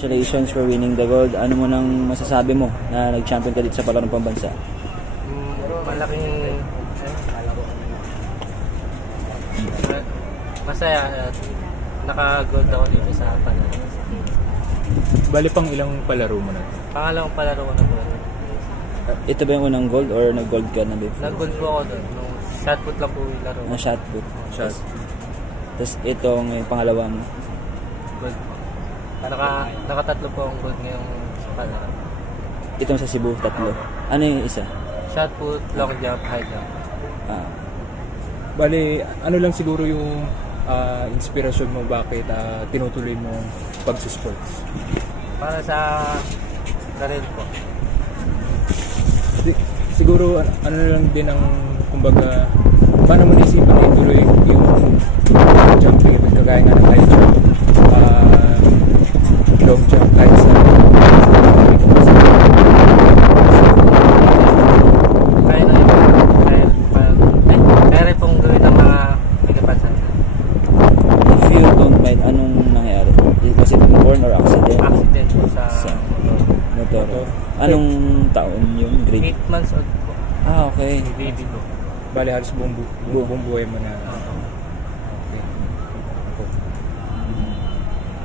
Congratulations for winning the gold. Ano mo nang masasabi mo na nag-champion ka dito sa palarong pambansa? Malaking masaya at naka-gold ako dito sa palaro. Bali pang ilang palaro mo na? Pangalawang palaro ko na po. Ito ba yung unang gold or nag-gold ka na before? Nag-gold po ako doon. Nung shot put lang po yung laro. Shot put. Shot. Tapos itong yung pangalawa mo. Gold po. Nakatatlo po ang gold ngayong sa palaro. Itong sa Cebu, tatlo. Ano yung isa? Shot put, long jump, high jump. Bali, ano lang siguro yung inspirasyon mo bakit tinutuloy mo pagsusports? Para sa career po. Siguro ano lang din ang kumbaga paano mo naisipan na ituloy yung jumping kagaya nga ng high jump, long jump kahit sa kaya pong gawin ng mga nagkapansan. If you don't mind, anong nangyari? Was it born or accident? Accident po sa motor. Anong taon yun? Grade? 8 months old po. Okay. Baby po. bali halos buong buhay mo na. Okay.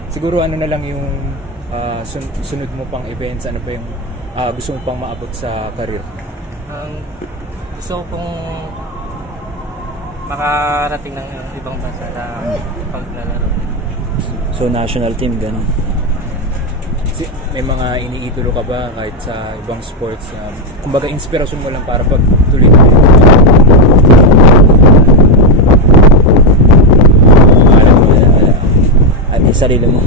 Siguro ano na lang yung sunod mo pang events, ano pa yung gusto mo pang maabot sa career? Gusto ko pong makarating ng ibang bansa na paglalaro. So national team, gano'n? May mga iniidolo ka ba kahit sa ibang sports? Kumbaga inspirasyon mo lang para pagtuloy na? Ay, sarili mo.